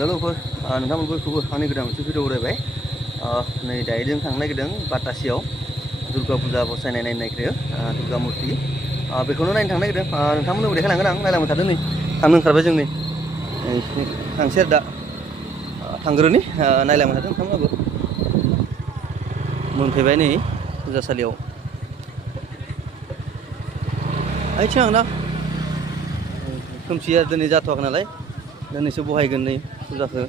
लोगोफोर नोंथांमोनखौबो आंनि गोदान मोनसे भिडिअ बरायबाय नै दायो जों थांनो नागिरदों बातासियाव दुर्गा फुजा बसायनाय नायनो नागिरदों दुर्गा मुर्ति बेखौनो नायनो थांनो नागिरदों नोंथांमोननोबो देखायलांगोन आं नायलांबाय थादों नै थांनो ओंखारबाय जों नै थांसै आरो दा थांग्रोनि नायलांबाय थादों नोंथांमोनाबो मोनफैबाय नै फुजासालियाव आइथिं आं दा खोमसि आरो दिनै जाथ'वाखै नालाय दिनैसो बहायगोन नै फुजाखौ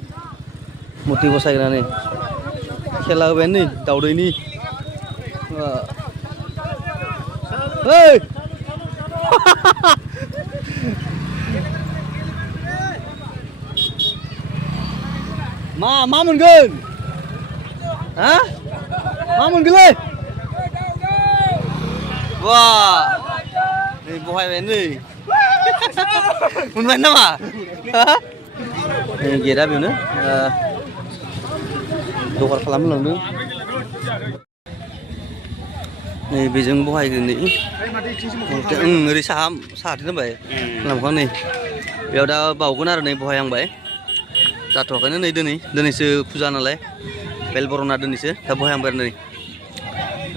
मुर्ति बसायग्रानै खेला होबाय नै दाउदैनि ओइ मा मोनगोन हा मा मोनगोनलै वा नै बहायबाय नै मोनबाय नामा गेटआ बेनो जगार खालामलांदों नै बेजों बहायगोन नै ओरै साहाथिं दोनबाय लामाखौ नै बेयाव दा बावगोन आरो नै बहायहांबाय जाथ'वाखैनो नै दिनैसो फुजा नालाय बेल बरना दिनैसो दा बहायहांबाय आरो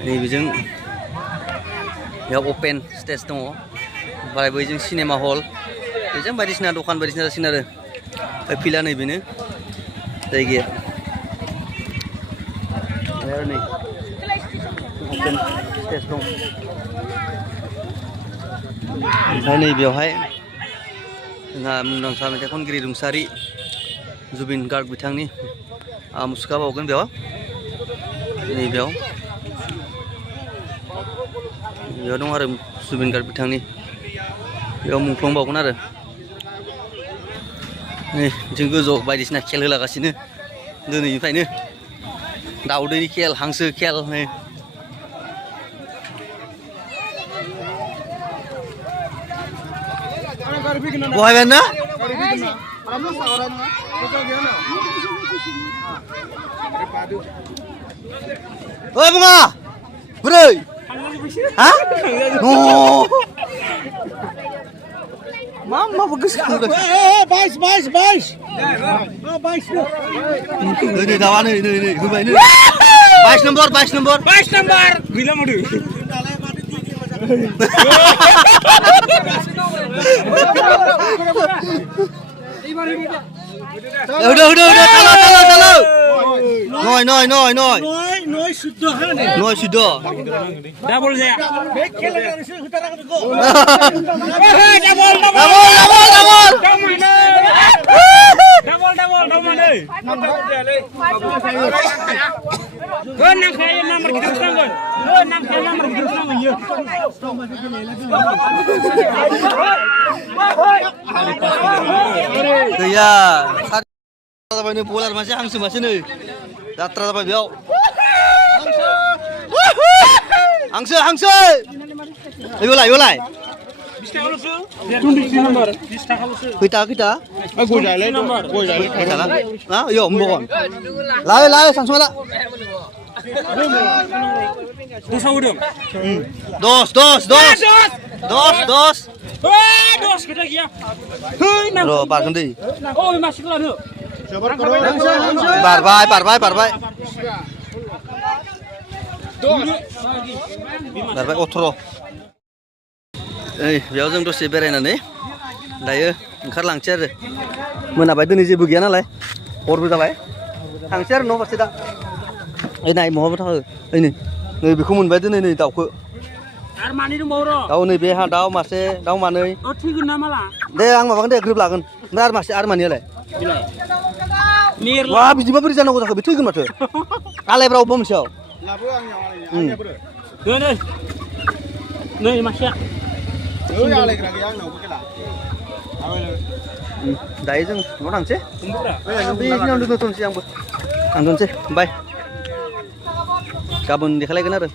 नै बेजों बेयाव अपेन स्टेज दङ ओमफ्राय बैजों सिनेमा हल बेजों बायदिसिना दखान बायदिसिना जासिगोन आरो फिल्डआ नै बेनो जायगाया आरो नै अपेन स्टेज दं ओमफ्राय नै बेवहाय जोंहा मुंदांखा मेथाइ खनगिरि रुंसारि जुबिन गार्ग बिथांनि मुसुखा बावगोन बेयाव नै बेयाव दं आरो जुबिन गार्ग बिथांनि बेयाव मुंख्लं बावगोन आरो नै जों गोजौआव बायदिसिना खेल होलागासिनो दिनैनिफ्रायनो दाउदैनि खेल हांसो खेल नै बहायबाय ना ओइ बुङा बोरै हा मा गोसोखांदों नै दावा नै होबाय नै 22 नम्बर गैला माथो udah talau noi sudah double ya gaya जाबाय नै बलार मासे हांसो मासे नै जात्रा जाबाय बेयाव हांसो बेलाय 20 थाखाल'सो 23 नम्बर 20 थाखाल'सो खैथा गय जायलै हा यो होमबगन लाय सानसुला 10 होदों 10 खोथा गैया र' बारगोन दै ओइ मासेखौ लादो बारबाय बारबाय 18 ओइ बेयाव जों दसे बेरायनानै दायो ओंखारलांसै आरो मोनाबाय दिनै जेबो गैया नालाय हरबो जाबाय थांसै आरो न' फारसे दा ओइ नाय महाबा थाङो ओइ नै बेखौ मोनबाय दिनै नै दाउखौ आरो मानै दंबावो र' दाउ नै बे दाउ मासे दाउ मानै थैगोन ना माला दे आं माबागोन दे ग्रोब लागोन ओमफ्राय आरो मासे आरो मानैयालाय वा बिदिबा बोरै जानांगौ जाखो बे थैगोन माथो आलायब्रा अबेबा मोनसेयाव लाबो आंनियाव नै मासेया आलायग्रा गैया आंनावबो खेला दायो जों न'आव थांसै बेखिनियावनो दोनथ'नोसै आंबो थांथ'नोसै बाय गाबोन देखायलायगोन आरो